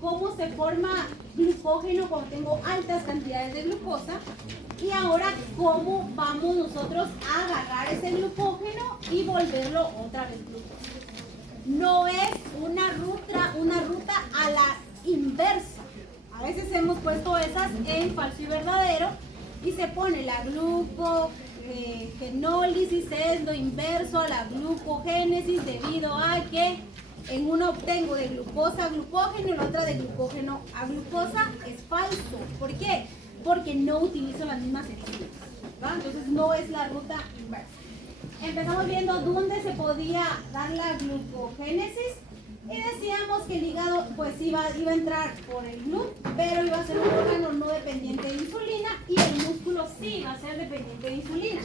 cómo se forma glucógeno cuando tengo altas cantidades de glucosa. Y ahora, cómo vamos nosotros a agarrar ese glucógeno y volverlo otra vez glucosa. No es una ruta a la inversa. A veces hemos puesto esas en falso y verdadero y se pone la glucogenólisis es lo inverso a la glucogénesis debido a que en una obtengo de glucosa a glucógeno y en la otra de glucógeno a glucosa. Es falso. ¿Por qué? Porque no utilizo las mismas enzimas, ¿verdad? Entonces no es la ruta inversa. Empezamos viendo dónde se podía dar la glucogénesis y decíamos que el hígado pues iba a entrar por el GLUT, pero iba a ser un órgano no dependiente de insulina y el músculo sí iba a ser dependiente de insulina.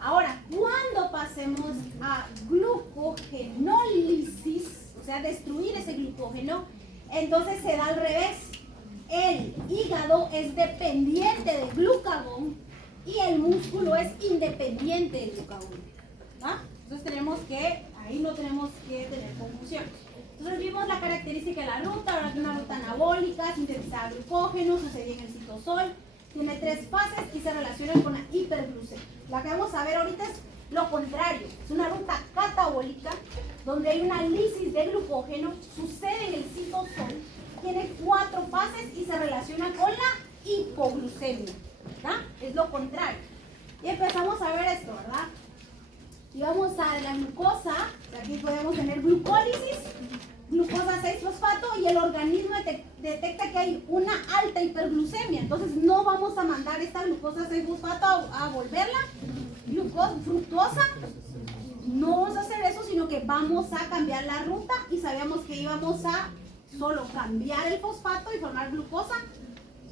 Ahora, cuando pasemos a glucogenólisis, o sea, destruir ese glucógeno, entonces se da al revés. El hígado es dependiente de glucagón y el músculo es independiente del glucagón. ¿Ah? Entonces tenemos que, ahí no tenemos que tener confusión. Entonces vimos la característica de la ruta, ahora es una ruta anabólica, sintetizada glucógeno, sucede en el citosol, tiene 3 fases y se relaciona con la hiperglucemia. La que vamos a ver ahorita es lo contrario, es una ruta catabólica donde hay una lisis de glucógeno, sucede en el citosol, tiene 4 fases y se relaciona con la hipoglucemia, ¿verdad? Es lo contrario. Y empezamos a ver esto, ¿verdad? Y vamos a la glucosa, aquí podemos tener glucólisis, glucosa 6-fosfato y el organismo detecta que hay una alta hiperglucemia. Entonces no vamos a mandar esta glucosa 6-fosfato a volverla fructuosa. No vamos a hacer eso, sino que vamos a cambiar la ruta y sabíamos que íbamos a solo cambiar el fosfato y formar glucosa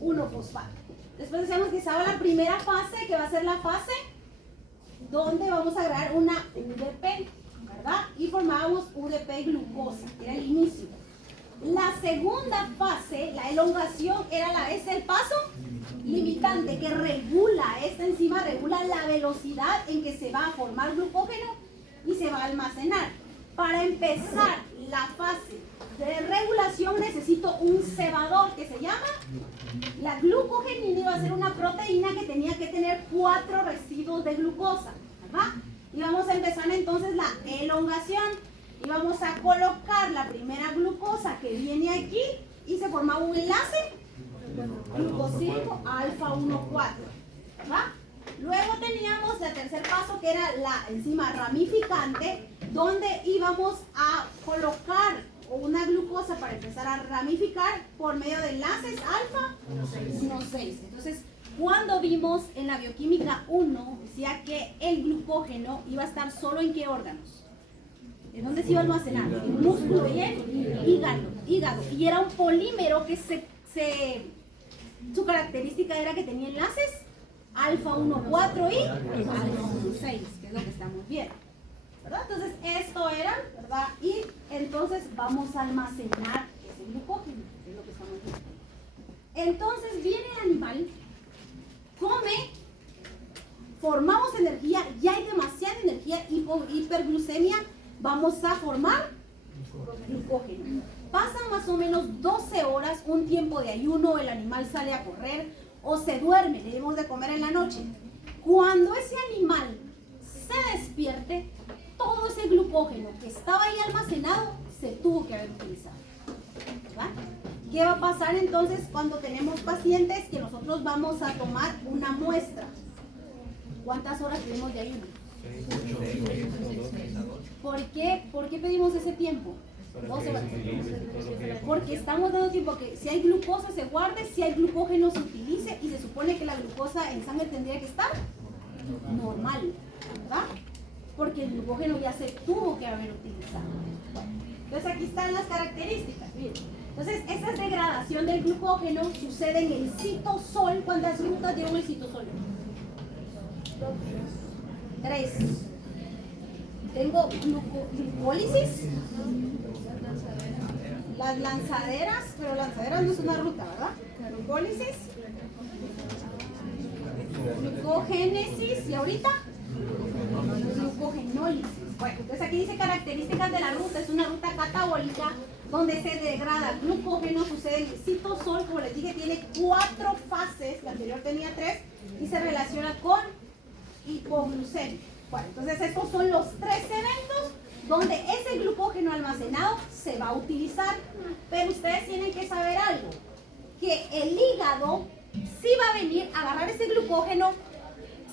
1-fosfato. Después decíamos que estaba la primera fase, que va a ser la fase donde vamos a agregar una UDP, ¿verdad? Y formábamos UDP glucosa, que era el inicio. La segunda fase, la elongación, es el paso limitante que regula, esta enzima regula la velocidad en que se va a formar glucógeno y se va a almacenar. Para empezar la fase de regulación necesito un cebador que se llama la glucogenina, iba a ser una proteína que tenía que tener 4 residuos de glucosa, ¿verdad? Y vamos a empezar entonces la elongación y vamos a colocar la primera glucosa que viene aquí y se forma un enlace glucosilo alfa 1,4, ¿verdad? Luego teníamos el tercer paso que era la enzima ramificante, donde íbamos a colocar una glucosa para empezar a ramificar por medio de enlaces alfa 1,6. Entonces, cuando vimos en la bioquímica 1, decía que el glucógeno iba a estar solo en qué órganos. ¿En dónde se iba a almacenar? El músculo y el hígado. Y era un polímero que su característica era que tenía enlaces alfa 1,4 y alfa 1,6, que es lo que estamos viendo, ¿verdad? Entonces esto era, ¿verdad? Y entonces vamos a almacenar ese glucógeno, que es lo que estamos viendo. Entonces viene el animal, come, formamos energía, ya hay demasiada energía, hiperglucemia, vamos a formar glucógeno. Pasan más o menos 12 horas, un tiempo de ayuno, el animal sale a correr o se duerme, le debemos de comer en la noche. Cuando ese animal se despierte, todo ese glucógeno que estaba ahí almacenado se tuvo que haber utilizado, ¿verdad? ¿Qué va a pasar entonces cuando tenemos pacientes que nosotros vamos a tomar una muestra? ¿Cuántas horas tenemos de ayuno? ¿Por qué pedimos ese tiempo? 12 horas. Porque estamos dando tiempo que si hay glucosa se guarde, si hay glucógeno se utilice y se supone que la glucosa en sangre tendría que estar normal, ¿verdad? Porque el glucógeno ya se tuvo que haber utilizado. Bueno, entonces aquí están las características. Miren. Entonces esa degradación del glucógeno sucede en el citosol. ¿Cuántas rutas lleva el citosol? 3. Tengo glucólisis, las lanzaderas, pero lanzaderas no es una ruta, ¿verdad? Glucólisis, glucogénesis y ahorita glucogenólisis. Bueno, entonces aquí dice características de la ruta, es una ruta catabólica donde se degrada glucógeno, sucede el citosol, como les dije, tiene 4 fases, la anterior tenía 3, y se relaciona con hipoglucemia. Bueno, entonces estos son los 3 eventos donde ese glucógeno almacenado se va a utilizar. Pero ustedes tienen que saber algo, que el hígado sí va a venir a agarrar ese glucógeno,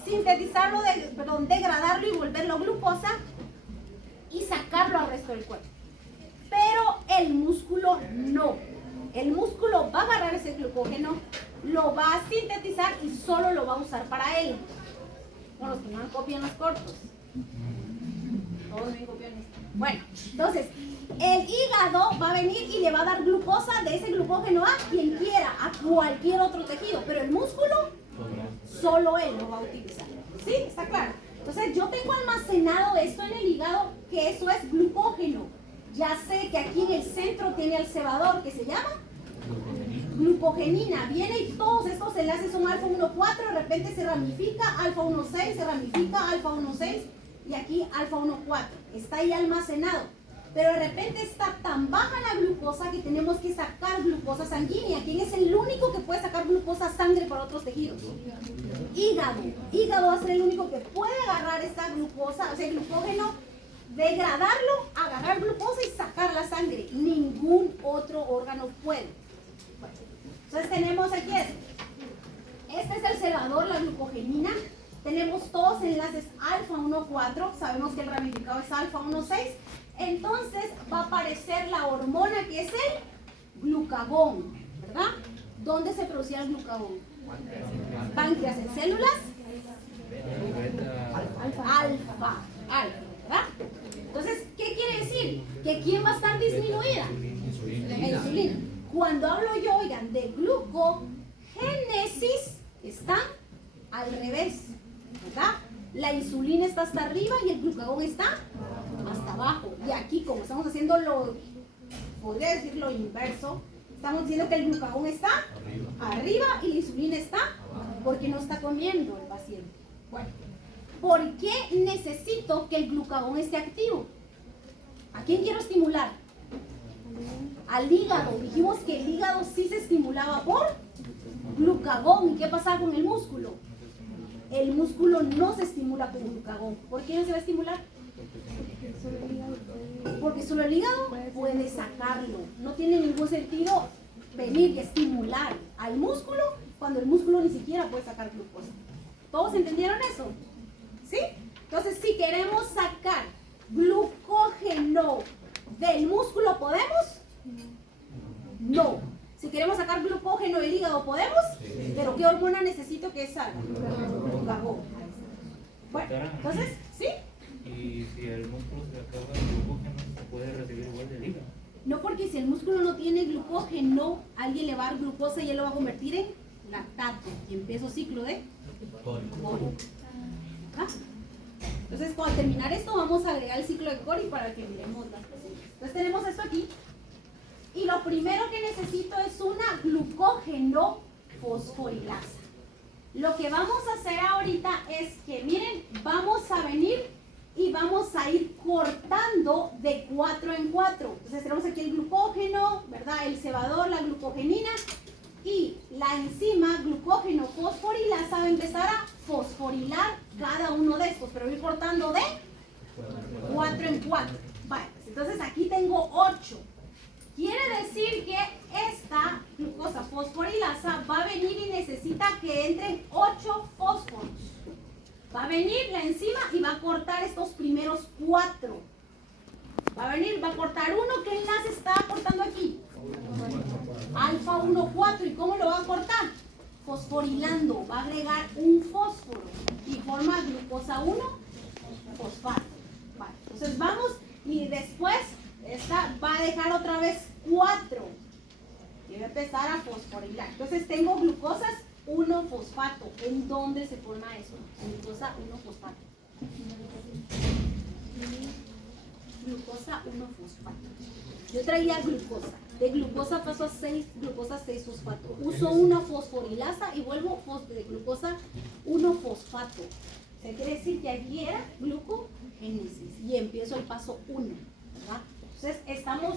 sintetizarlo, degradarlo y volverlo glucosa y sacarlo al resto del cuerpo. Pero el músculo no. El músculo va a agarrar ese glucógeno, lo va a sintetizar y solo lo va a usar para él. Con los que no copian los cortos. Todos bien copian esto. Bueno, entonces, el hígado va a venir y le va a dar glucosa de ese glucógeno a quien quiera, a cualquier otro tejido. Pero el músculo, solo él lo va a utilizar. ¿Sí? ¿Está claro? Entonces, yo tengo almacenado esto en el hígado, que eso es glucógeno. Ya sé que aquí en el centro tiene el cebador que se llama glucogenina. Viene y todos estos enlaces son alfa 1,4, de repente se ramifica, alfa 1,6, se ramifica, alfa 1,6 y aquí alfa 1,4. Está ahí almacenado. Pero de repente está tan baja la glucosa que tenemos que sacar glucosa sanguínea. ¿Quién es el único que puede sacar glucosa sangre para otros tejidos? Hígado. Hígado va a ser el único que puede agarrar esta glucosa, o sea, el glucógeno, degradarlo, agarrar glucosa y sacar la sangre. Ningún otro órgano puede. Bueno, entonces tenemos aquí este es el cebador, la glucogenina. Tenemos todos enlaces alfa 1,4. Sabemos que el ramificado es alfa 1,6. Entonces va a aparecer la hormona que es el glucagón, ¿verdad? ¿Dónde se producía el glucagón? Páncreas, en células alfa, ¿verdad? Entonces, ¿qué quiere decir? Que ¿quién va a estar disminuida? La insulina. Cuando hablo yo, oigan, de glucogénesis, están al revés, ¿verdad? La insulina está hasta arriba y el glucagón está hasta abajo. Y aquí, como estamos haciendo podría decir lo inverso, estamos diciendo que el glucagón está arriba y la insulina está porque no está comiendo el paciente. Bueno, ¿por qué necesito que el glucagón esté activo? ¿A quién quiero estimular? Al hígado. Dijimos que el hígado sí se estimulaba por glucagón. ¿Y qué pasa con el músculo? El músculo no se estimula con glucagón. ¿Por qué no se va a estimular? Porque solo el hígado puede sacarlo. No tiene ningún sentido venir y estimular al músculo cuando el músculo ni siquiera puede sacar glucosa. ¿Todos entendieron eso? ¿Sí? Entonces, si queremos sacar glucógeno del músculo, ¿podemos? No. Si queremos sacar glucógeno del hígado, ¿podemos? Pero ¿qué hormona necesito que salga? Glucagón. Bueno, entonces, ¿sí? Y si el músculo se acaba el glucógeno, ¿se puede recibir igual del hígado? No, porque si el músculo no tiene glucógeno, alguien le va a dar glucosa y él lo va a convertir en lactato. Y empieza el ciclo de Cori. ¿Ah? Entonces, cuando terminar esto, vamos a agregar el ciclo de Cori para que miremos las cosas. Entonces, tenemos esto aquí. Y lo primero que necesito es una glucógeno fosforilasa. Lo que vamos a hacer ahorita es que, miren, vamos a venir y vamos a ir cortando de 4 en 4. Entonces tenemos aquí el glucógeno, ¿verdad? El cebador, la glucogenina y la enzima glucógeno fosforilasa va a empezar a fosforilar cada uno de estos, pero voy cortando de 4 en 4. Vale, entonces aquí tengo 8. Quiere decir que esta glucosa fosforilasa va a venir y necesita que entren 8 fósforos. Va a venir la enzima y va a cortar estos primeros 4. Va a venir, va a cortar uno. ¿Qué enlace está cortando aquí? Alfa 1,4. ¿Y cómo lo va a cortar? Fosforilando. Va a agregar un fósforo y forma glucosa 1 fosfato. Vale, entonces vamos y después esta va a dejar otra vez 4 y va a empezar a fosforilar. Entonces tengo glucosas 1 fosfato. ¿En dónde se forma eso? Glucosa 1 fosfato. Glucosa 1 fosfato. Yo traía glucosa. De glucosa paso a 6 glucosa 6 fosfato. Uso una fosforilasa y vuelvo de glucosa 1 fosfato. O sea, quiere decir que aquí era glucogénesis y empiezo el paso 1. ¿Verdad? Entonces estamos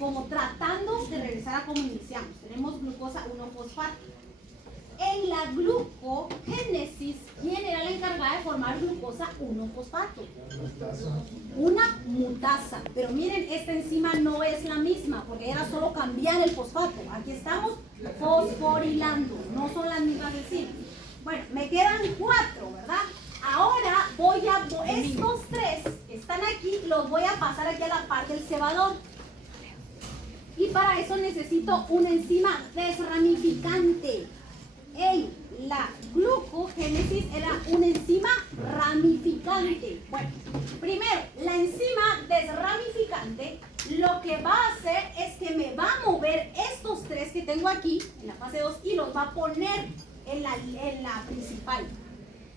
como tratando de regresar a como iniciamos. Tenemos glucosa 1-fosfato. En la glucogénesis, ¿quién era la encargada de formar glucosa 1-fosfato? Una mutasa. Pero miren, esta enzima no es la misma, porque era solo cambiar el fosfato. Aquí estamos fosforilando, no son las mismas enzimas. Bueno, me quedan 4, ¿verdad? Ahora estos 3 que están aquí, los voy a pasar aquí a la parte del cebador. Y para eso necesito una enzima desramificante. En la glucogénesis era una enzima ramificante. Bueno, primero, la enzima desramificante lo que va a hacer es que me va a mover estos 3 que tengo aquí en la fase 2 y los va a poner en la principal.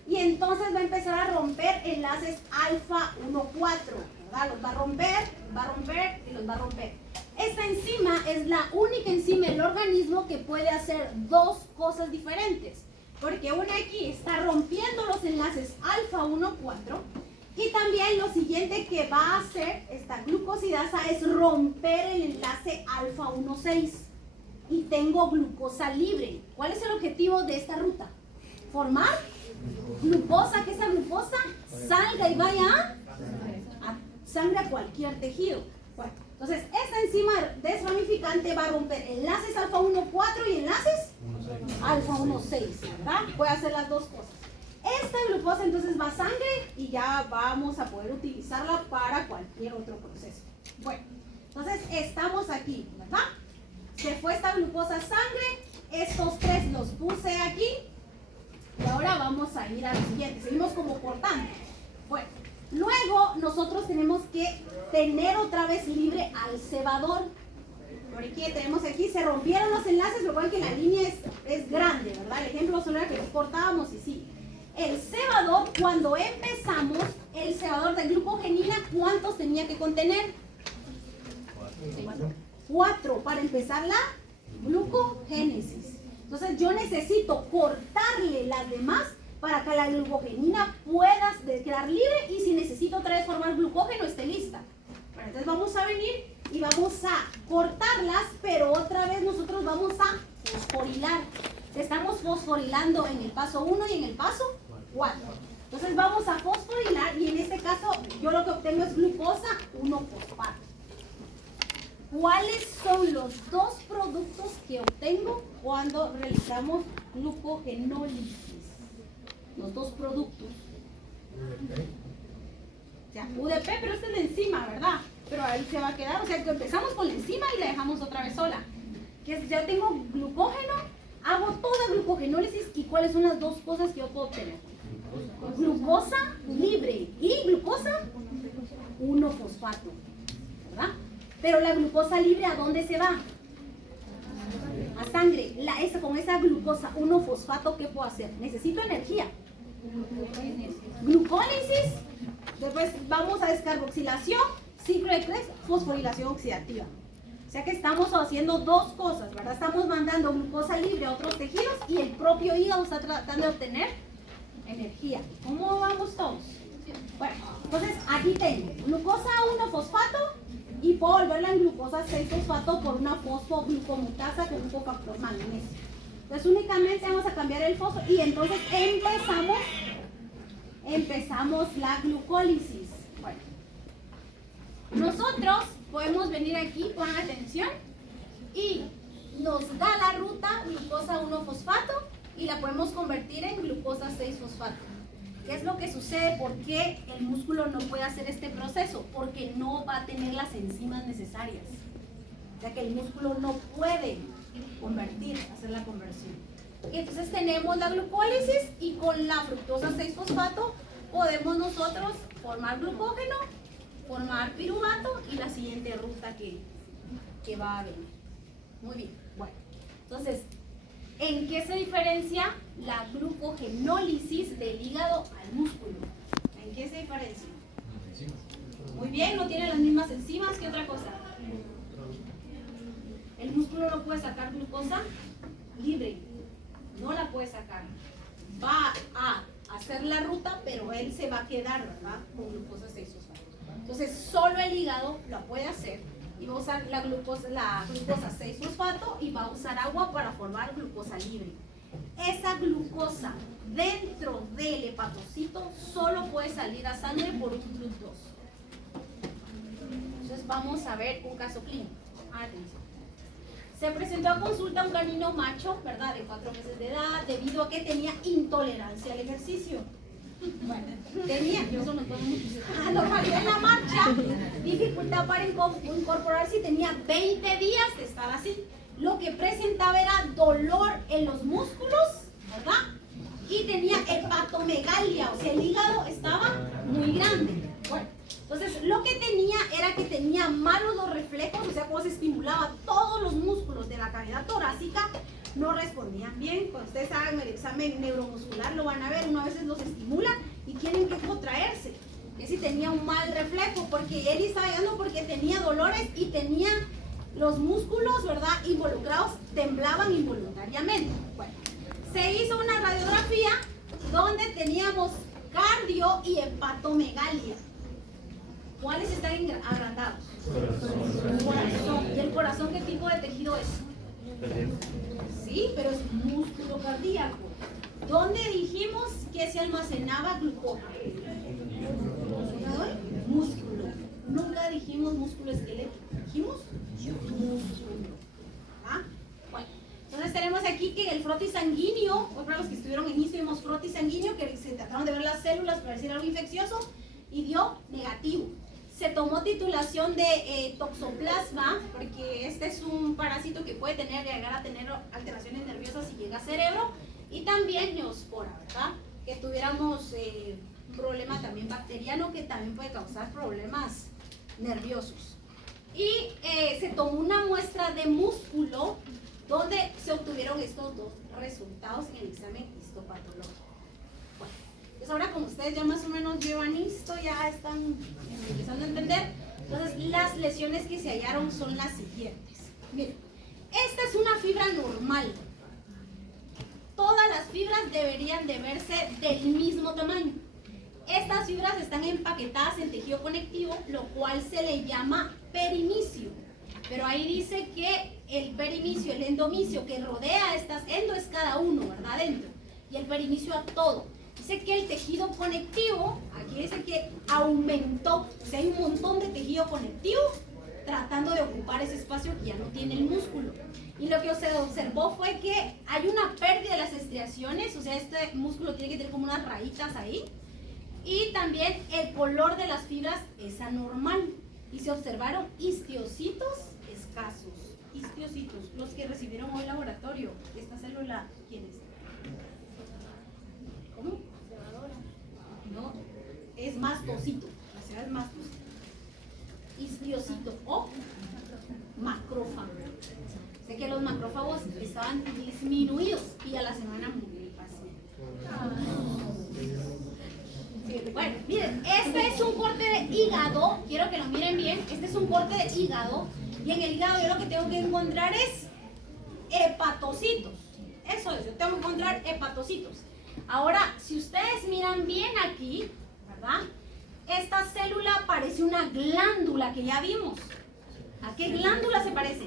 Y entonces va a empezar a romper enlaces alfa 1-4, ¿verdad? Los va a romper y los va a romper. Esta enzima es la única enzima del organismo que puede hacer 2 cosas diferentes. Porque una aquí está rompiendo los enlaces alfa 1-4 y también lo siguiente que va a hacer esta glucosidasa es romper el enlace alfa 1-6 y tengo glucosa libre. ¿Cuál es el objetivo de esta ruta? Formar glucosa, que esa glucosa salga y vaya a sangre a cualquier tejido. Bueno, entonces esta enzima desramificante va a romper enlaces alfa 1-4 y enlaces alfa 1-6, ¿verdad? Puede hacer las 2 cosas. Esta glucosa entonces va a sangre y ya vamos a poder utilizarla para cualquier otro proceso. Bueno, entonces estamos aquí, ¿verdad? Se fue esta glucosa a sangre, estos 3 los puse aquí y ahora vamos a ir a lo siguiente. Seguimos como cortando. Bueno, luego nosotros tenemos que tener otra vez libre al cebador. Por aquí tenemos aquí, se rompieron los enlaces, recuerden que la línea es grande, ¿verdad? El ejemplo solo era que los cortábamos y sí. El cebador, cuando empezamos, el cebador de glucogenina, ¿cuántos tenía que contener? 4 para empezar la glucogénesis. Entonces yo necesito cortarle las demás para que la glucogenina pueda quedar libre y si necesito otra vez formar glucógeno esté lista. Bueno, entonces vamos a venir y vamos a cortarlas, pero otra vez nosotros vamos a fosforilar. Estamos fosforilando en el paso 1 y en el paso 4. Entonces vamos a fosforilar y en este caso yo lo que obtengo es glucosa 1-fosfato. ¿Cuáles son los 2 productos que obtengo cuando realizamos glucogenólisis? Los 2 productos. Ya, UDP, pero esta es la enzima, ¿verdad? Pero ahí se va a quedar, o sea que empezamos con la enzima y la dejamos otra vez sola. Que ya tengo glucógeno, hago toda glucogenólisis y ¿cuáles son las 2 cosas que yo puedo obtener? Glucosa libre y glucosa 1-fosfato, ¿verdad? Pero la glucosa libre, ¿a dónde se va? A sangre. Con esa glucosa 1-fosfato, ¿qué puedo hacer? Necesito energía. Glucólisis, después vamos a descarboxilación, ciclo de Krebs, fosforilación oxidativa. O sea que estamos haciendo 2 cosas, ¿verdad? Estamos mandando glucosa libre a otros tejidos y el propio hígado está tratando de obtener energía. ¿Cómo vamos todos? Bueno, entonces aquí tengo glucosa 1-fosfato y puedo volverla en glucosa 6-fosfato por una fosfoglucomutasa con un cofactor manganeso. Entonces únicamente vamos a cambiar el fosfo y entonces empezamos la glucólisis. Bueno, nosotros podemos venir aquí, pongan atención, y nos da la ruta glucosa 1-fosfato y la podemos convertir en glucosa 6-fosfato. ¿Qué es lo que sucede? ¿Por qué el músculo no puede hacer este proceso? Porque no va a tener las enzimas necesarias. O sea que el músculo no puede hacer la conversión. Y entonces tenemos la glucólisis y con la fructosa 6-fosfato podemos nosotros formar glucógeno, formar piruvato y la siguiente ruta que va a venir. Muy bien, bueno. Entonces, ¿en qué se diferencia la glucogenólisis del hígado al músculo? ¿En qué se diferencia? Muy bien, no tiene las mismas enzimas. ¿Qué otra cosa? El músculo no puede sacar glucosa libre, no la puede sacar. Va a hacer la ruta, pero él se va a quedar, ¿verdad? Con glucosa 6-fosfato. Entonces, solo el hígado la puede hacer y va a usar la glucosa 6-fosfato y va a usar agua para formar glucosa libre. Esa glucosa dentro del hepatocito solo puede salir a sangre por un GLUT2. Entonces vamos a ver un caso clínico. Atención. Se presentó a consulta un canino macho, ¿verdad? De 4 meses de edad, debido a que tenía intolerancia al ejercicio. Bueno, tenía, eso no podemos decir. Anormalidad en la marcha, dificultad para incorporarse y tenía 20 días de estar así. Lo que presentaba era dolor en los músculos, ¿verdad? Y tenía hepatomegalia, o sea, el hígado estaba muy grande. Bueno, entonces lo que tenía era que tenía malos los reflejos, o sea, como se estimulaba todos los músculos de la cavidad torácica, no respondían bien. Cuando ustedes hagan el examen neuromuscular lo van a ver, uno a veces los estimula y quieren que contraerse. Que si tenía un mal reflejo, porque él estaba llegando porque tenía dolores y tenía los músculos, ¿verdad?, involucrados, temblaban involuntariamente. Bueno, se hizo una radiografía donde teníamos cardio y hepatomegalia. ¿Cuáles están agrandados? Corazón. ¿Y el corazón qué tipo de tejido es? Sí, pero es músculo cardíaco. ¿Dónde dijimos que se almacenaba glucógeno? Músculo. Nunca dijimos músculo esquelético. ¿Dijimos? Músculo. ¿Ah? Bueno, entonces tenemos aquí que el frotis sanguíneo, o para los que estuvieron en inicio, vimos frotis sanguíneo, que se trataron de ver las células para ver si era algo infeccioso, y dio negativo. Se tomó titulación de toxoplasma, porque este es un parásito que puede llegar a tener alteraciones nerviosas si llega al cerebro, y también neospora, ¿verdad? Que tuviéramos un problema también bacteriano que también puede causar problemas nerviosos. Y se tomó una muestra de músculo donde se obtuvieron estos dos resultados en el examen histopatológico. Pues ahora, como ustedes ya más o menos llevan esto, ya están empezando a entender, entonces las lesiones que se hallaron son las siguientes. Miren, esta es una fibra normal. Todas las fibras deberían de verse del mismo tamaño. Estas fibras están empaquetadas en tejido conectivo, lo cual se le llama perimicio. Pero ahí dice que el perimicio, el endomicio que rodea estas endo es cada uno, ¿verdad? Dentro. Y el perimicio a todo. Dice que el tejido conectivo, aquí dice que aumentó, o sea, hay un montón de tejido conectivo tratando de ocupar ese espacio que ya no tiene el músculo. Y lo que se observó fue que hay una pérdida de las estriaciones, o sea, este músculo tiene que tener como unas rayitas ahí. Y también el color de las fibras es anormal. Y se observaron histiocitos escasos. Histiocitos, los que recibieron hoy laboratorio. Esta célula, ¿quién es? ¿Cómo? No, es mastocito. La célula es mastocito. Histiocito o macrófago. Sé que los macrófagos estaban disminuidos y a la semana murió el paciente. Bueno, miren, este es un corte de hígado. Quiero que lo miren bien. Este es un corte de hígado. Y en el hígado yo lo que tengo que encontrar es hepatocitos. Eso es, yo tengo que encontrar hepatocitos. Ahora, si ustedes miran bien aquí, ¿verdad? Esta célula parece una glándula que ya vimos. ¿A qué glándula se parece?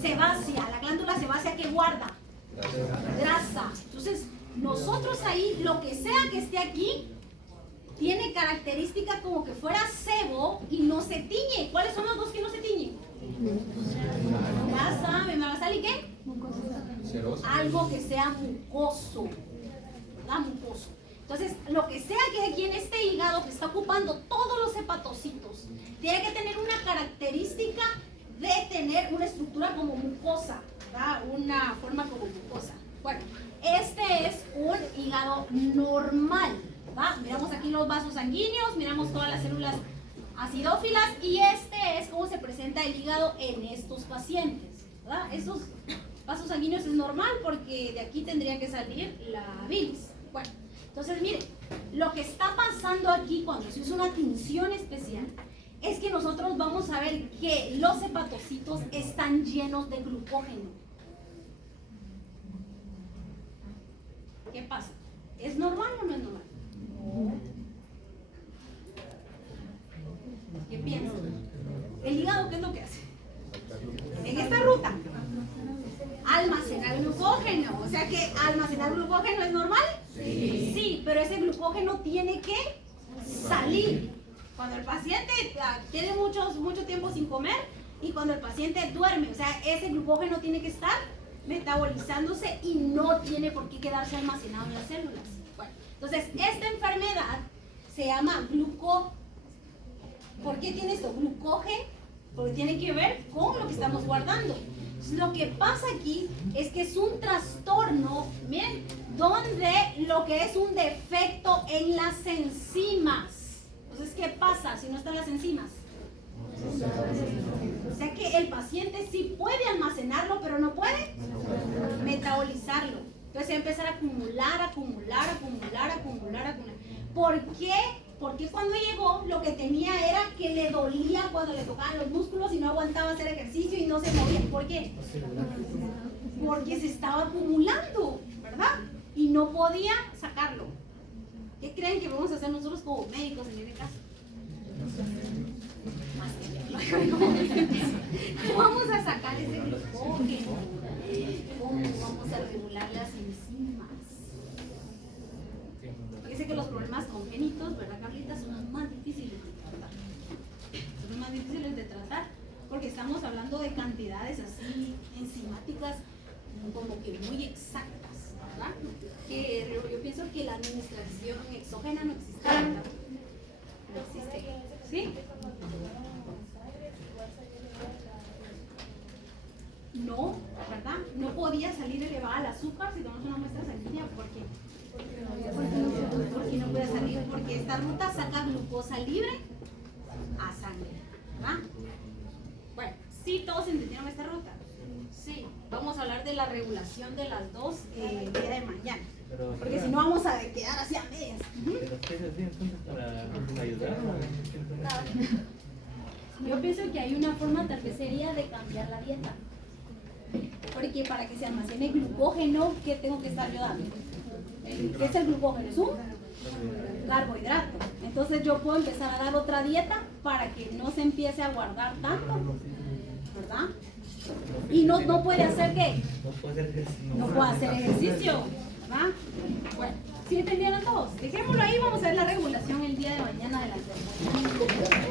Sebácea. La glándula sebácea que guarda grasa. Entonces, nosotros ahí, lo que sea que esté aquí, tiene característica como que fuera sebo y no se tiñe. ¿Cuáles son los dos que no se tiñen? Grasa, basal y ¿qué? Algo que sea mucoso. ¿Verdad? Mucoso. Entonces, lo que sea que aquí en este hígado que está ocupando todos los hepatocitos, tiene que tener una característica de tener una estructura como mucosa, ¿verdad? Una forma como mucosa. Bueno, este es un hígado normal, ¿verdad? Miramos aquí los vasos sanguíneos, miramos todas las células acidófilas y este es cómo se presenta el hígado en estos pacientes, ¿verdad? Estos vasos sanguíneos es normal porque de aquí tendría que salir la bilis. Bueno, entonces miren, lo que está pasando aquí cuando se usa una tinción especial es que nosotros vamos a ver que los hepatocitos están llenos de glucógeno. ¿Qué pasa? ¿Es normal o no es normal? ¿Qué piensan? ¿El hígado qué es lo que hace? En esta ruta, almacenar glucógeno. O sea que almacenar glucógeno es normal. Sí, pero ese glucógeno tiene que salir. Cuando el paciente tiene mucho tiempo sin comer y cuando el paciente duerme, o sea, ese glucógeno tiene que estar metabolizándose y no tiene por qué quedarse almacenado en las células. Bueno, entonces esta enfermedad se llama ¿por qué tiene esto? Glucógeno, porque tiene que ver con lo que estamos guardando. Lo que pasa aquí es que es un trastorno, miren, donde lo que es un defecto en las enzimas. Entonces, ¿qué pasa si no están las enzimas? O sea que el paciente sí puede almacenarlo, pero no puede metabolizarlo. Entonces va a empezar a acumular. ¿Por qué? Porque cuando llegó lo que tenía era que le dolía cuando le tocaban los músculos y no aguantaba hacer ejercicio y no se movía. ¿Por qué? Porque se estaba acumulando, ¿verdad? Y no podía sacarlo. ¿Qué creen que vamos a hacer nosotros como médicos en este caso? ¿Cómo vamos a sacar ese glucógeno? ¿Cómo vamos a regular las enzimas? Fíjense que los problemas congénitos, ¿verdad, Carlita? Son los más difíciles de tratar. Son los más difíciles de tratar porque estamos hablando de cantidades así enzimáticas como que muy exactas, ¿verdad? Que yo pienso que la administración exógena no existe, ¿verdad? No existe. ¿Sí? No, ¿verdad? No podía salir elevada el azúcar si tomamos una muestra sanguínea porque no puede salir, porque esta ruta saca glucosa libre a sangre, ¿verdad? Bueno, sí, todos entendieron esta ruta. Sí, vamos a hablar de la regulación de las dos el día de mañana. Porque si no vamos a quedar así a medias. ¿Pero qué es así entonces para ayudar? Yo pienso que hay una forma tal vez sería de cambiar la dieta. Porque para que se almacene glucógeno, ¿qué tengo que estar yo dando? ¿Qué es el glucógeno? Es un carbohidrato. Entonces yo puedo empezar a dar otra dieta para que no se empiece a guardar tanto, ¿verdad? Y no puede hacer ¿qué? No puede hacer ejercicio, ¿verdad? Bueno, ¿sí entendieron todos? Dejémoslo ahí, vamos a ver la regulación el día de mañana de la enfermedad.